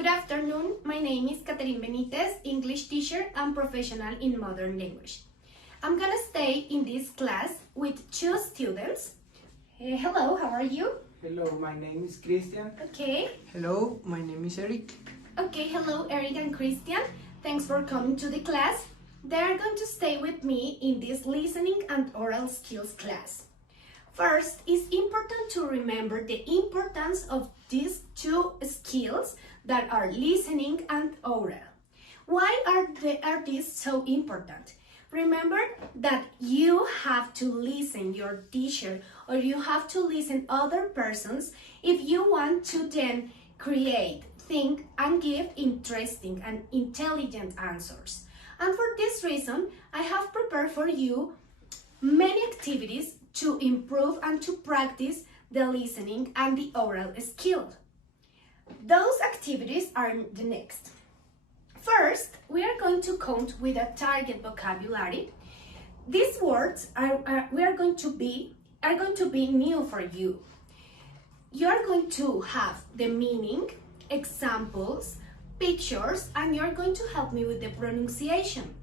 Good afternoon, my name is Catherin Benitez, English teacher and professional in modern language. I'm gonna stay in this class with two students. Hello, how are you? Hello, my name is Christian. Okay. Hello, my name is Eric. Okay, hello Eric and Christian. Thanks for coming to the class. They are going to stay with me in this listening and oral skills class. First, it's important to remember the importance of these two skills that are listening and oral. Why are these so important? Remember that you have to listen your teacher or you have to listen other persons if you want to then create, think and give interesting and intelligent answers. And for this reason, I have prepared for you many activities to improve and to practice the listening and the oral skill. Those activities are the next. First, we are going to count with a target vocabulary. These words are going to be new for you. You are going to have the meaning, examples, pictures, and you are going to help me with the pronunciation.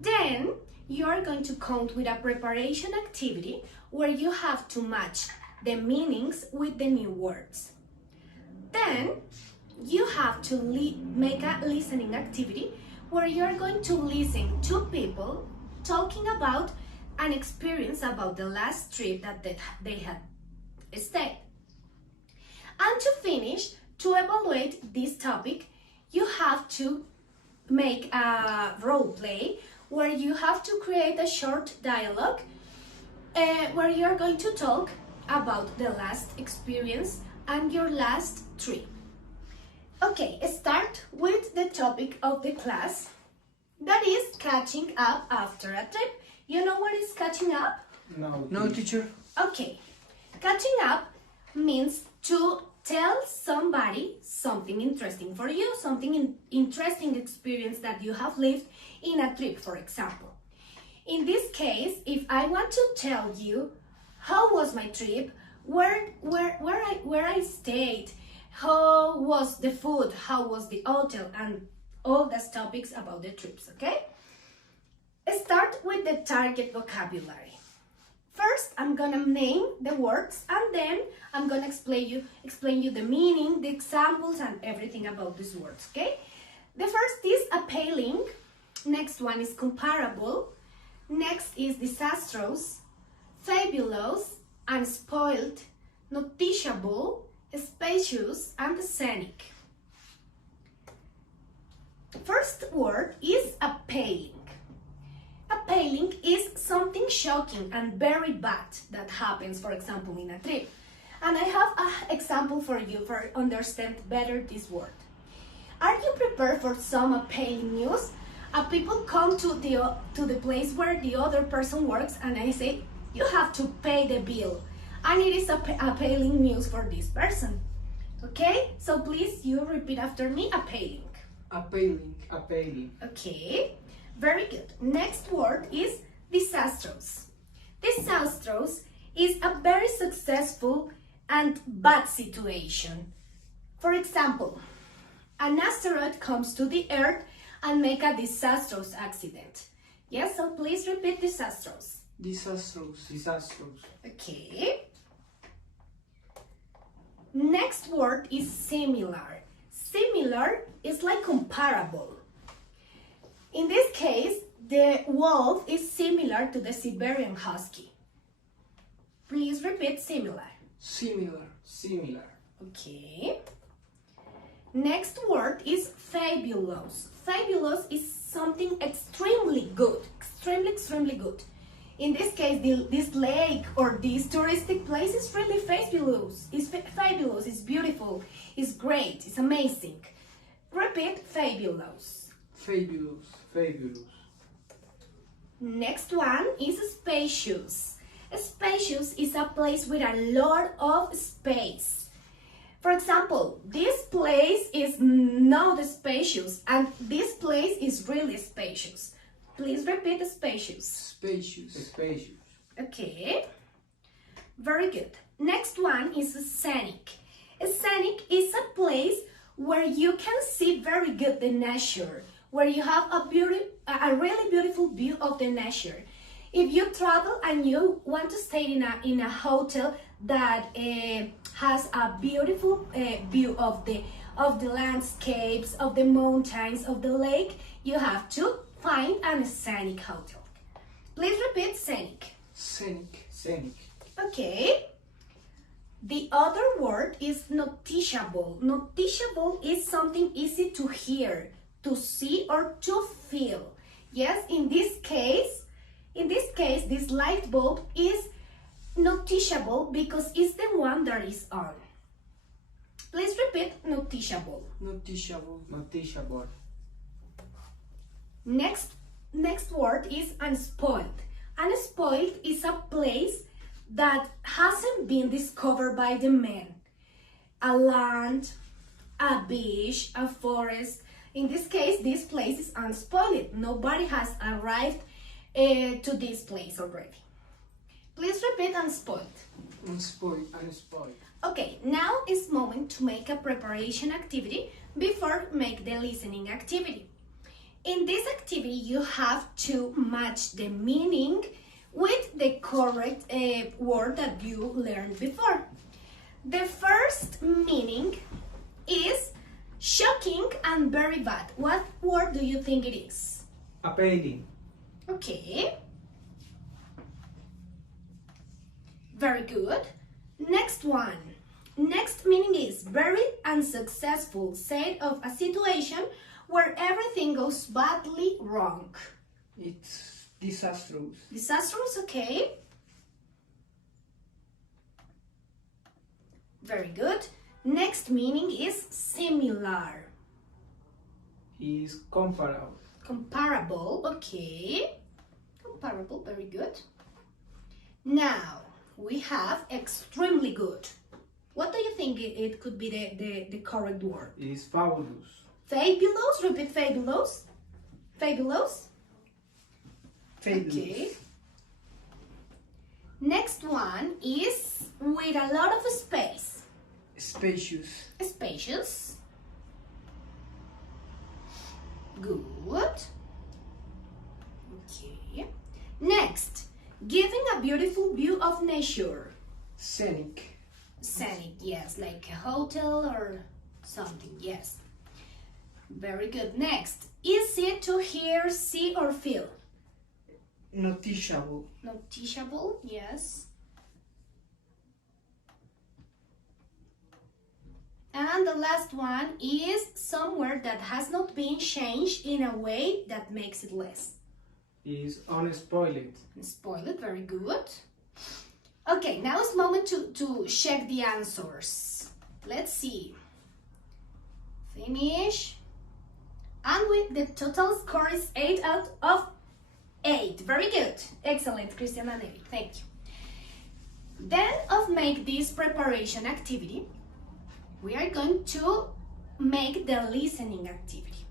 Then, you are going to count with a preparation activity where you have to match the meanings with the new words. Then, you have to make a listening activity where you are going to listen to people talking about an experience about the last trip that they had stayed. And to finish, to evaluate this topic, you have to make a role play where you have to create a short dialogue where you're going to talk about the last experience and your last trip. Okay, start with the topic of the class, that is catching up after a trip. You know what is catching up? No, teacher. Okay, catching up means to tell somebody something interesting for you, interesting experience that you have lived in a trip, for example. In this case, if I want to tell you how was my trip, where I stayed, how was the food, how was the hotel, and all those topics about the trips, okay? Start with the target vocabulary. First, I'm gonna name the words and then I'm gonna explain you the meaning, the examples, and everything about these words, okay? The first is appealing, next one is comparable, next is disastrous, fabulous, unspoiled, noticeable, spacious, and scenic. First word is appealing. Appealing is something shocking and very bad that happens, for example, in a trip. And I have an example for you for understand better this word. Are you prepared for some appealing news? People come to the place where the other person works and I say, you have to pay the bill. And it is appealing news for this person. Okay? So please, you repeat after me, appealing. Appealing. Okay, very good. Next word is disastrous. Disastrous is a very successful and bad situation. For example, an asteroid comes to the Earth and make a disastrous accident. Yes, so please repeat disastrous. Disastrous. Okay. Next word is similar. Similar is like comparable. In this case, the wolf is similar to the Siberian husky. Please repeat similar. Similar. Okay. Next word is fabulous. Fabulous is something extremely good. Extremely good. In this case, this lake or this touristic place is really fabulous. It's fabulous, it's beautiful, it's great, it's amazing. Repeat fabulous. Fabulous. Next one is spacious. Spacious is a place with a lot of space. For example, this place is not spacious and this place is really spacious. Please repeat spacious. Spacious. Okay. Very good. Next one is scenic. Scenic is a place where you can see very good the nature, where you have a really beautiful view of the nature. If you travel and you want to stay in a hotel that has a beautiful view of the landscapes, of the mountains, of the lake, you have to find a scenic hotel. Please repeat scenic. Scenic. Scenic. Okay. The other word is noticeable. Noticeable is something easy to hear, to see, or to feel. Yes, in this case, this light bulb is noticeable because it's the one that is on. Please repeat noticeable. Noticeable. Noticeable. Next word is unspoiled. Unspoiled is a place that hasn't been discovered by the man. A land, a beach, a forest. In this case, this place is unspoiled. Nobody has arrived to this place already. Please repeat unspoiled. Unspoiled. Unspoiled. Okay, now is moment to make a preparation activity before make the listening activity. In this activity, you have to match the meaning with the correct word that you learned before. The first meaning is shocking and very bad. What word do you think it is? Appealing. Okay. Very good. Next one. Next meaning is very unsuccessful, said of a situation where everything goes badly wrong. It's disastrous. Disastrous, okay. Very good. Next meaning is similar. Is comparable. Comparable, okay. Comparable, very good. Now, we have extremely good. What do you think it could be the correct word? Is fabulous. Fabulous, repeat fabulous. Fabulous. Fabulous. Okay. Next one is with a lot of space. Spacious. Spacious. Good. Okay. Next, giving a beautiful view of nature. Scenic. Scenic, yes, like a hotel or something, yes. Very good. Next, easy to hear, see, or feel. Noticeable. Noticeable, yes. And the last one is somewhere that has not been changed in a way that makes it less. Is unspoiled. Spoiled, very good. Okay, now it's moment to check the answers. Let's see. Finish. And with the total score is 8 out of 8. Very good. Excellent, Christian and Eric. Thank you. Then of make this preparation activity, we are going to make the listening activity.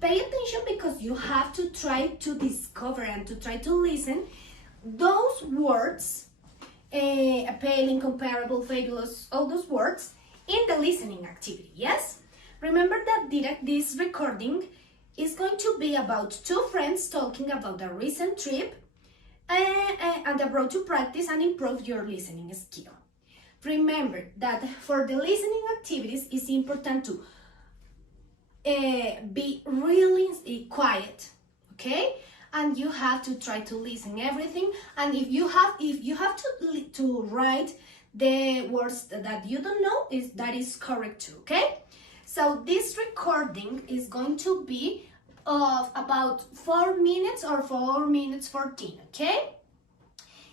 Pay attention because you have to try to discover and to try to listen those words, appealing, comparable, fabulous, all those words in the listening activity, yes? Remember that this recording is going to be about two friends talking about a recent trip and abroad to practice and improve your listening skill. Remember that for the listening activities, it's important to be really quiet, okay? And you have to try to listen everything. And if you have to write the words that you don't know, that is correct too, okay? So this recording is going to be of about 4 minutes or 4 minutes 14, okay?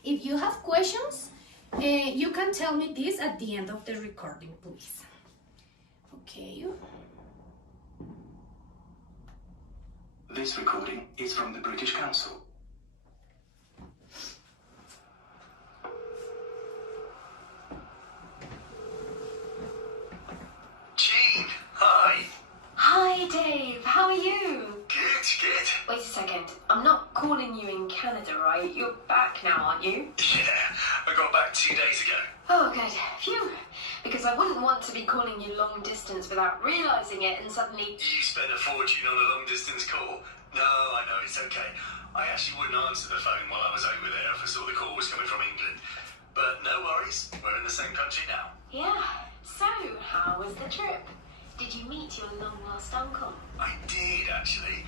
If you have questions, you can tell me this at the end of the recording, please. Okay. This recording is from the British Council. Jean, hi. Hi Dave, how are you? Good. Wait a second, I'm not calling you in Canada, right? You're back now, aren't you? Yeah, I got back 2 days ago. Oh good, phew. because I wouldn't want to be calling you long distance without realising it and suddenly. You spent a fortune on a long distance call. No, I know, it's okay. I actually wouldn't answer the phone while I was over there if I saw the call was coming from England. But no worries, we're in the same country now. Yeah, so how was the trip? Did you meet your long-lost uncle? I did, actually.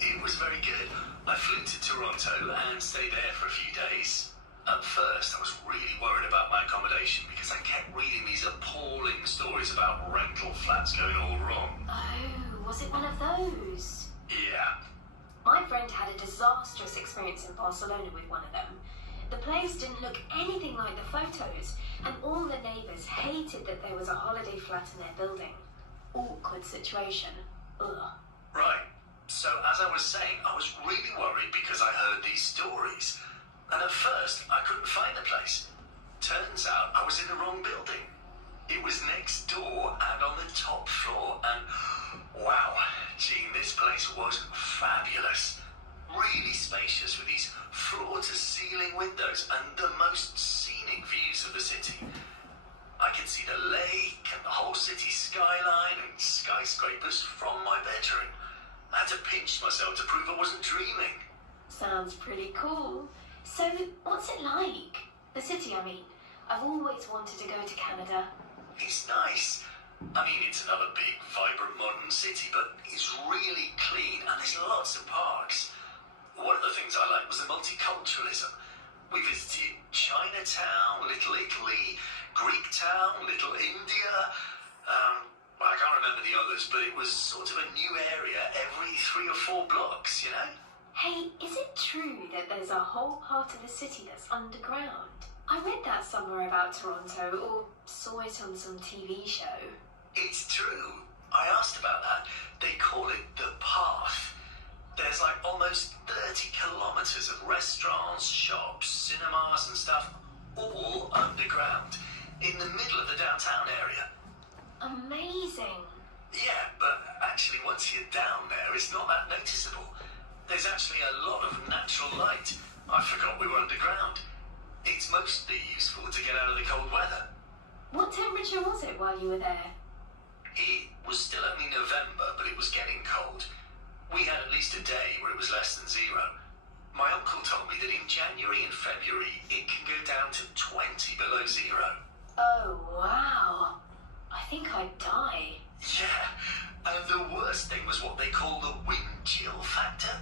It was very good. I flew to Toronto and stayed there for a few days. At first, I was really worried about my accommodation because I kept reading these appalling stories about rental flats going all wrong. Oh, was it one of those? Yeah. My friend had a disastrous experience in Barcelona with one of them. The place didn't look anything like the photos, and all the neighbours hated that there was a holiday flat in their building. Awkward situation. Ugh. Right. So, as I was saying, I was really worried because I heard these stories. And at first, I couldn't find the place. Turns out I was in the wrong building. It was next door and on the top floor, and wow, Jean, this place was fabulous. Really spacious with these floor-to-ceiling windows and the most scenic views of the city. I could see the lake and the whole city skyline and skyscrapers from my bedroom. I had to pinch myself to prove I wasn't dreaming. Sounds pretty cool. So, what's it like? The city, I mean. I've always wanted to go to Canada. It's nice. I mean, it's another big, vibrant, modern city, but it's really clean and there's lots of parks. One of the things I liked was the multiculturalism. We visited Chinatown, Little Italy, Greek Town, Little India. I can't remember the others, but it was sort of a new area every 3 or 4 blocks, you know? Hey, is it true that there's a whole part of the city that's underground? I read that somewhere about Toronto, or saw it on some TV show. It's true. I asked about that. They call it the Path. There's like almost 30 kilometres of restaurants, shops, cinemas and stuff, all underground, in the middle of the downtown area. Amazing. Yeah, but actually once you're down there, it's not that noticeable. There's actually a lot of natural light. I forgot we were underground. It's mostly useful to get out of the cold weather. What temperature was it while you were there? It was still only November, but it was getting cold. We had at least a day where it was less than 0. My uncle told me that in January and February, it can go down to 20 below 0. Oh, wow. I think I'd die. Yeah, and the worst thing was what they call the wind chill factor.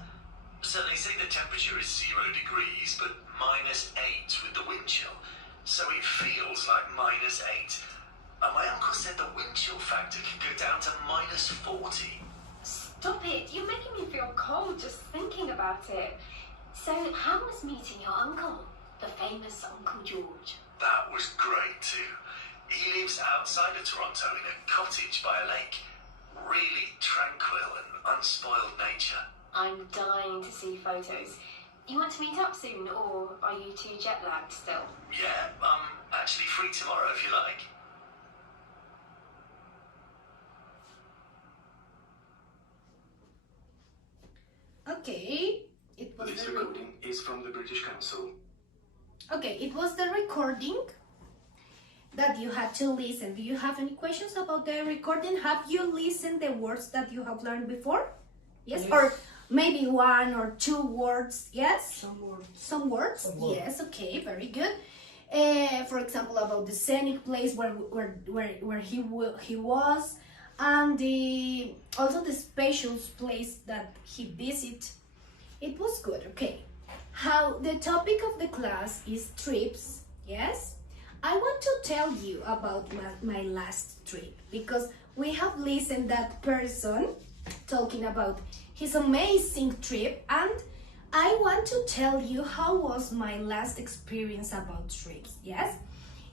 So they say the temperature is 0 degrees, but -8 with the wind chill. So it feels like -8. And my uncle said the wind chill factor can go down to -40. Stop it. You're making me feel cold just thinking about it. So, how was meeting your uncle? The famous Uncle George. That was great too. He lives outside of Toronto in a cottage by a lake. Really tranquil and unspoiled nature. I'm dying to see photos. You want to meet up soon, or are you too jet-lagged still? Yeah, I'm actually free tomorrow if you like. Okay, it was This the recording is from the British Council. okay, it was the recording that you had to listen. Do you have any questions about the recording? Have you listened the words that you have learned before? Yes, Yes. or maybe 1 or 2 words? Yes, Some words. some words. Some words. Yes, okay, very good. For example, about the scenic place where he was, and also the spacious place that he visited. It was good. Okay, how the topic of the class is trips. Yes, I want to tell you about my last trip, because we have listened that person talking about his amazing trip, and I want to tell you how was my last experience about trips. Yes,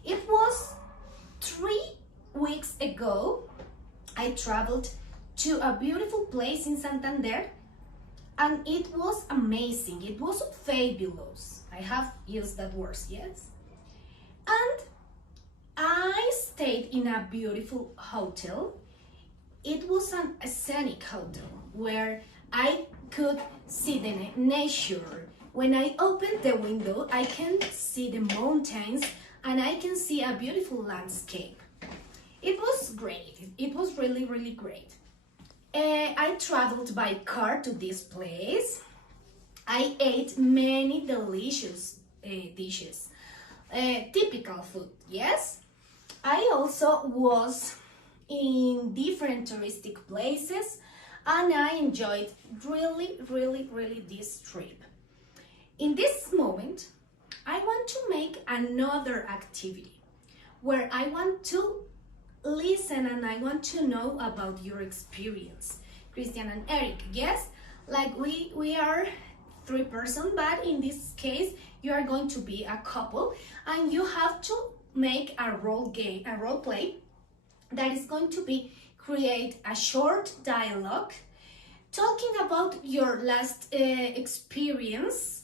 it was 3 weeks ago. I traveled to a beautiful place in Santander, and it was amazing. It was fabulous. I have used that word, yes. And I stayed in a beautiful hotel. It was a scenic hotel where I could see the nature. When I opened the window, I can see the mountains and I can see a beautiful landscape. It was great. It was really, really great. I traveled by car to this place. I ate many delicious dishes, typical food, yes. I also was in different touristic places and I enjoyed really, really, really this trip. In this moment, I want to make another activity where I want to listen and I want to know about your experience. Christian and Eric, yes? Like we are 3 persons, but in this case, you are going to be a couple and you have to make a role play that is going to be create a short dialogue talking about your last experience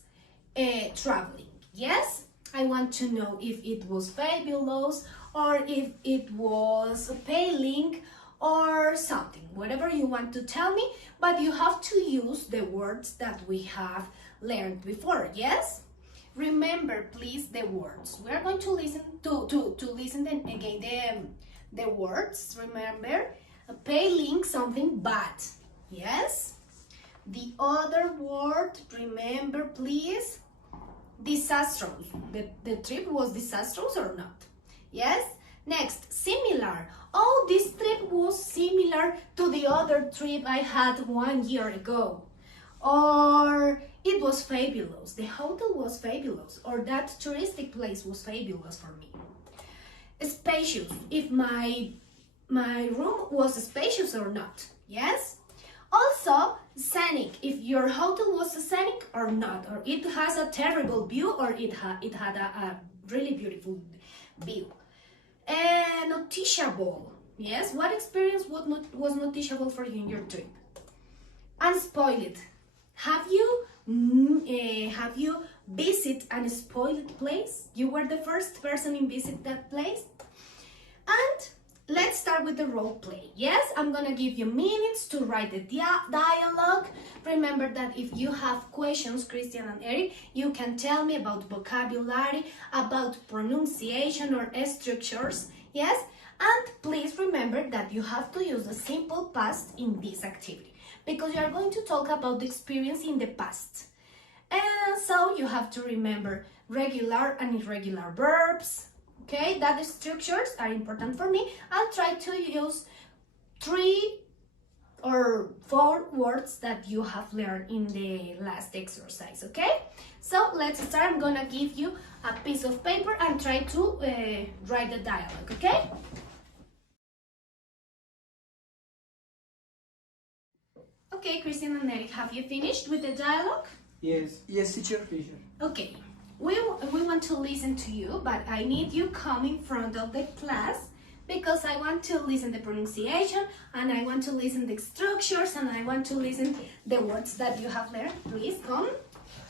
traveling. Yes, I want to know if it was fabulous or if it was appealing or something, whatever you want to tell me, but you have to use the words that we have learned before. Yes, remember please the words. We are going to listen to listen again the words. Remember, appealing, something bad. Yes, the other word, remember please, disastrous. The trip was disastrous or not? Yes. Next, similar. Oh, this trip was similar to the other trip I had 1 year ago. Or it was fabulous. The hotel was fabulous. Or that touristic place was fabulous for me. Spacious. If my room was spacious or not. Yes. Also, scenic. If your hotel was scenic or not. Or it has a terrible view or it had a really beautiful view. Noticeable. Yes, what experience was noticeable for you in your trip? Unspoiled. Have you visited an spoiled place? You were the first person in visit that place? And let's start with the role play. Yes, I'm gonna give you minutes to write the dialogue. Remember that if you have questions, Christian and Eric, you can tell me about vocabulary, about pronunciation or structures. Yes, and please remember that you have to use the simple past in this activity because you are going to talk about the experience in the past. And so you have to remember regular and irregular verbs. Okay, that structures are important for me. I'll try to use 3 or 4 words that you have learned in the last exercise, okay? So let's start. I'm gonna give you a piece of paper and try to write the dialogue, okay? Okay, Christian and Eric, have you finished with the dialogue? Yes. Yes, teacher. Okay, we want to listen to you, but I need you come in front of the class because I want to listen the pronunciation and I want to listen the structures and I want to listen the words that you have learned. Please come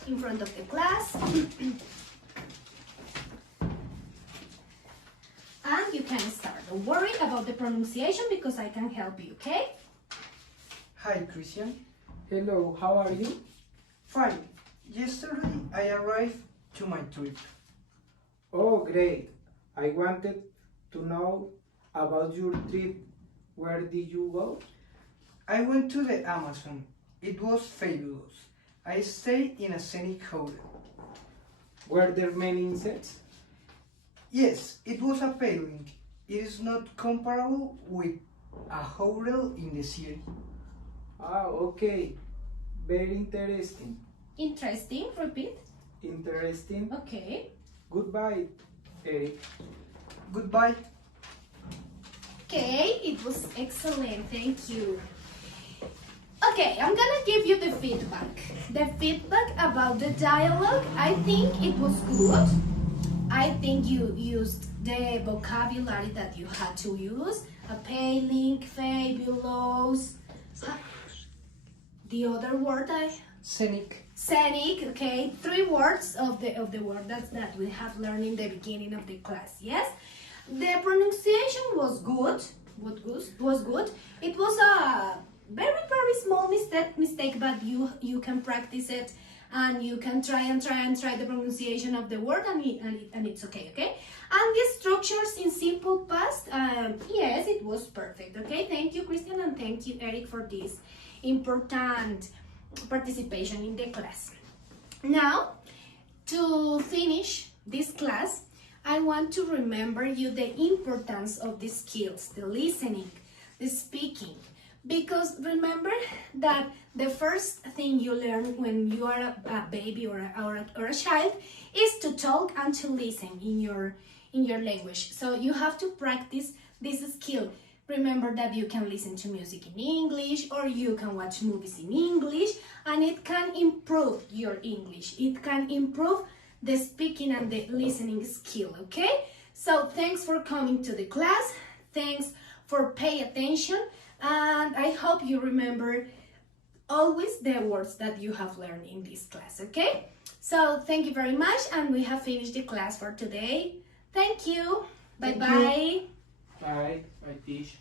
in front of the class. And you can start. Don't worry about the pronunciation because I can help you, okay? Hi, Christian. Hello, how are you? Fine. Yesterday I arrived to my trip. Oh, great. I wanted to know about your trip. Where did you go? I went to the Amazon. It was fabulous. I stayed in a scenic hotel. Were there many insects? Yes, it was appealing. It is not comparable with a hotel in the city. Ah, okay. Very interesting. Interesting, repeat. Interesting. Okay. Goodbye, Eric. Goodbye. Okay, it was excellent, thank you. Okay, I'm gonna give you the feedback. The feedback about the dialogue, I think it was good. I think you used the vocabulary that you had to use. Appealing, fabulous. The other word Scenic. Scenic, okay. 3 words of the word that we have learned in the beginning of the class, yes? The pronunciation was good. Was good. It was a very, very small mistake, but you can practice it and you can try the pronunciation of the word, and it's okay, okay? And the structures in simple past, yes, it was perfect, okay? Thank you, Christian, and thank you, Eric, for this important participation in the class. Now, to finish this class, I want to remember you the importance of the skills, the listening, the speaking, because remember that the first thing you learn when you are a baby or a child is to talk and to listen in your language. So you have to practice this skill. Remember that you can listen to music in English, or you can watch movies in English, and it can improve your English. It can improve the speaking and the listening skill, okay? So thanks for coming to the class. Thanks for paying attention, and I hope you remember always the words that you have learned in this class, okay? So thank you very much, and we have finished the class for today. Thank you. Bye-bye. Bye. Bye, teach.